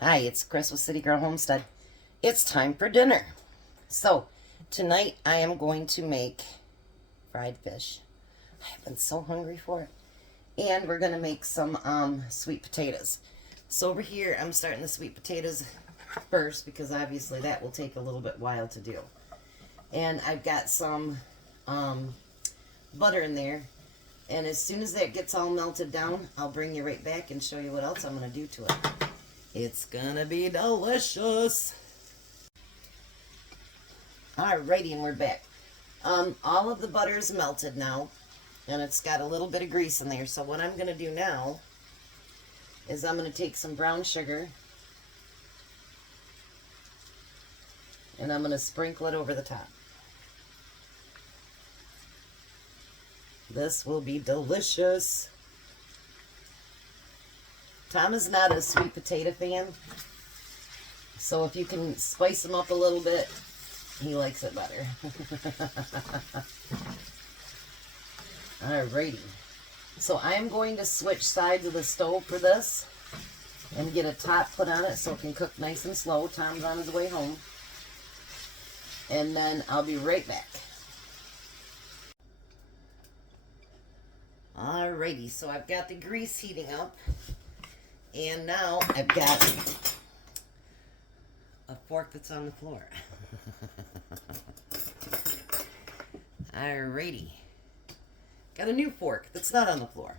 Hi, it's Chris with Citygirlhomestead. It's time for dinner. So, tonight I am going to make fried fish. I have been so hungry for it. And we're going to make some sweet potatoes. So over here, I'm starting the sweet potatoes first because obviously that will take a little bit while to do. And I've got some butter in there. And as soon as that gets all melted down, I'll bring you right back and show you what else I'm going to do to it. It's gonna be delicious. Alrighty, and we're back. All of the butter is melted now, and it's got a little bit of grease in there. So what I'm gonna do now is I'm gonna take some brown sugar and I'm gonna sprinkle it over the top. This will be delicious. Tom is not a sweet potato fan, so if you can spice him up a little bit, he likes it better. Alrighty. So I'm going to switch sides of the stove for this and get a top put on it so it can cook nice and slow. Tom's on his way home. And then I'll be right back. Alrighty, so I've got the grease heating up. And now I've got a fork that's on the floor. Alrighty. Got a new fork that's not on the floor.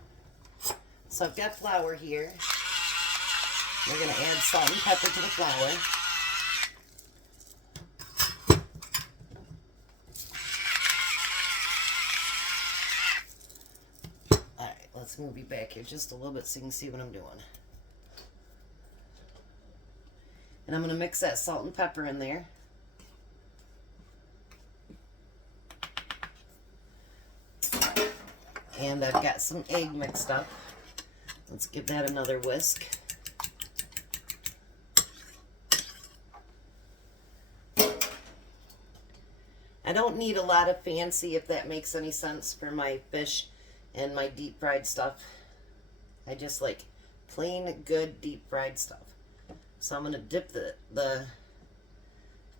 So I've got flour here. We're going to add salt and pepper to the flour. Alright, let's move you back here just a little bit so you can see what I'm doing. And I'm going to mix that salt and pepper in there. And I've got some egg mixed up. Let's give that another whisk. I don't need a lot of fancy, if that makes any sense, for my fish and my deep fried stuff. I just like plain good deep fried stuff. So I'm going to dip the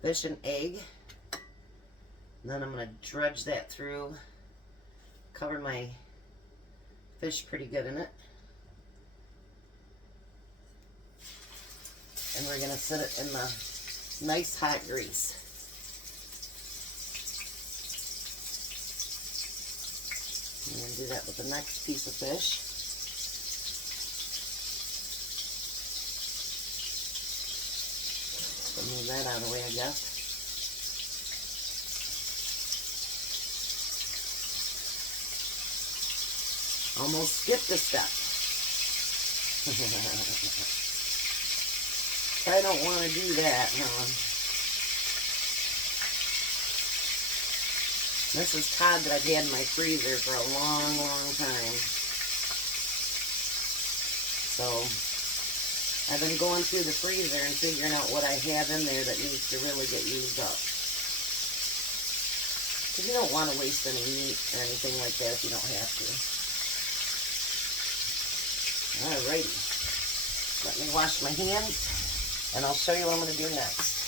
fish in egg. And then I'm going to dredge that through. Cover my fish pretty good in it. And we're going to set it in the nice hot grease. I'm going to do that with the next piece of fish. Move that out of the way, I guess. Almost skipped a step. I don't want to do that, huh? This is cod that I've had in my freezer for a long, long time. So I've been going through the freezer and figuring out what I have in there that needs to really get used up. Because you don't want to waste any meat or anything like that if you don't have to. Alrighty. Let me wash my hands and I'll show you what I'm going to do next.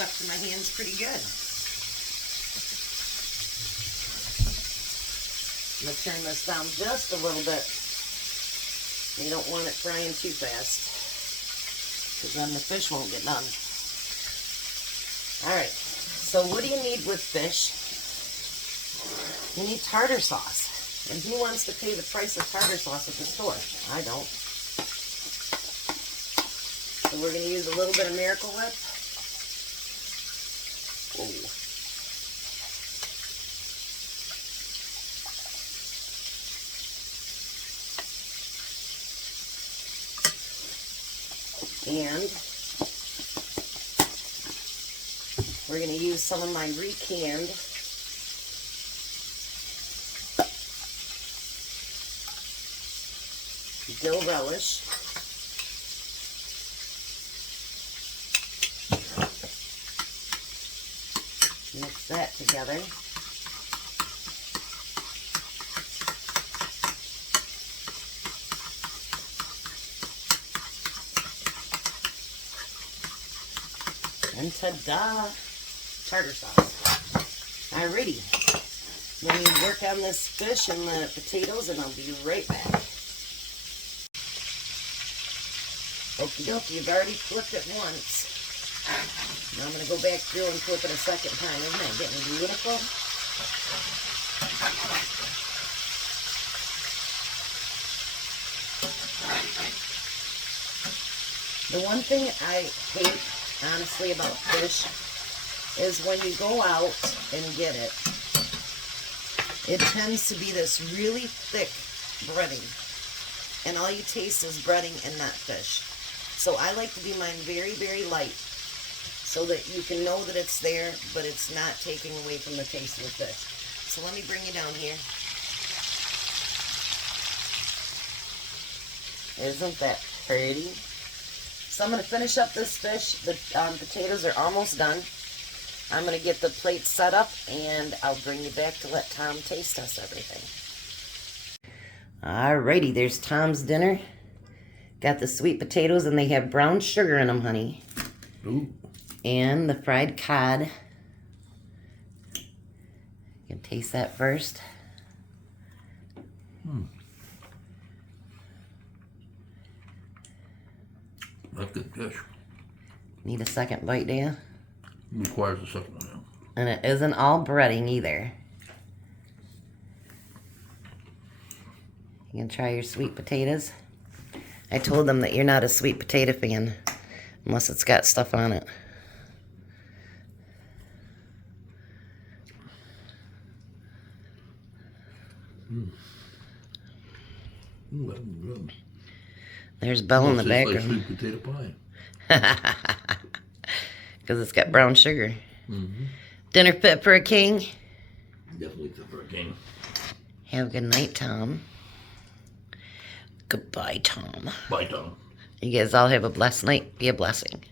Stuck to my hands pretty good. I'm going to turn this down just a little bit. You don't want it frying too fast, because then the fish won't get done. Alright, so what do you need with fish? You need tartar sauce. And who wants to pay the price of tartar sauce at the store? I don't. So we're going to use a little bit of Miracle Whip. Oh. And we're going to use some of my recanned dill relish. Mix that together. And ta-da! Tartar sauce. Alrighty. Let me work on this fish and the potatoes and I'll be right back. Okie dokie, you've already flipped it once. Now I'm going to go back through and flip it a second time. Isn't that getting beautiful? The one thing I hate, honestly, about fish is when you go out and get it, it tends to be this really thick breading. And all you taste is breading and not fish. So I like to do mine very, very light so that you can know that it's there, but it's not taking away from the taste of the fish. So let me bring you down here. Isn't that pretty? So I'm going to finish up this fish. The potatoes are almost done. I'm going to get the plate set up and I'll bring you back to let Tom taste test everything. Alrighty, there's Tom's dinner. Got the sweet potatoes and they have brown sugar in them, honey. Ooh. And the fried cod. You can taste that first. That's good fish. Need a second bite, do you? Requires a second one, yeah. And it isn't all breading either. You can try your sweet potatoes. I told them that you're not a sweet potato fan unless it's got stuff on it. Ooh, that's good. There's Belle in the Tastes like background. sweet potato pie. Because it's got brown sugar. Mm-hmm. Dinner fit for a king. Definitely fit for a king. Have a good night, Tom. Goodbye, Tom. Bye, Tom. You guys all have a blessed night. Be a blessing.